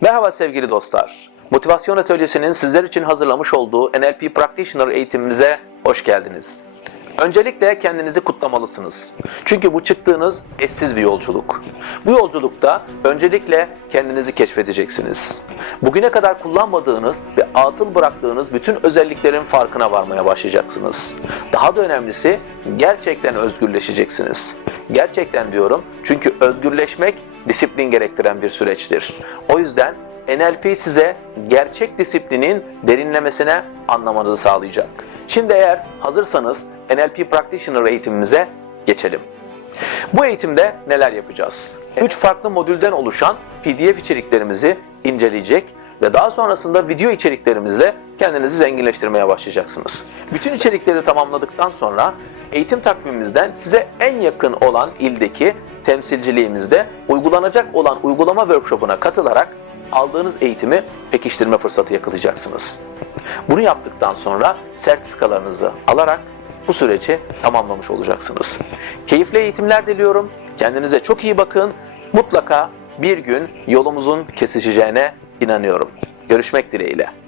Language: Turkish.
Merhaba sevgili dostlar. Motivasyon Atölyesi'nin sizler için hazırlamış olduğu NLP Practitioner eğitimimize hoş geldiniz. Öncelikle kendinizi kutlamalısınız. Çünkü bu çıktığınız eşsiz bir yolculuk. Bu yolculukta öncelikle kendinizi keşfedeceksiniz. Bugüne kadar kullanmadığınız ve atıl bıraktığınız bütün özelliklerin farkına varmaya başlayacaksınız. Daha da önemlisi gerçekten özgürleşeceksiniz. Gerçekten diyorum çünkü özgürleşmek disiplin gerektiren bir süreçtir. O yüzden NLP size gerçek disiplinin derinlemesine anlamanızı sağlayacak. Şimdi eğer hazırsanız NLP Practitioner eğitimimize geçelim. Bu eğitimde neler yapacağız? 3 farklı modülden oluşan PDF içeriklerimizi inceleyecek ve daha sonrasında video içeriklerimizle kendinizi zenginleştirmeye başlayacaksınız. Bütün içerikleri tamamladıktan sonra eğitim takvimimizden size en yakın olan ildeki temsilciliğimizde uygulanacak olan uygulama workshopuna katılarak aldığınız eğitimi pekiştirme fırsatı yakalayacaksınız. Bunu yaptıktan sonra sertifikalarınızı alarak bu süreci tamamlamış olacaksınız. Keyifli eğitimler diliyorum. Kendinize çok iyi bakın. Mutlaka bir gün yolumuzun kesişeceğine inanıyorum. Görüşmek dileğiyle.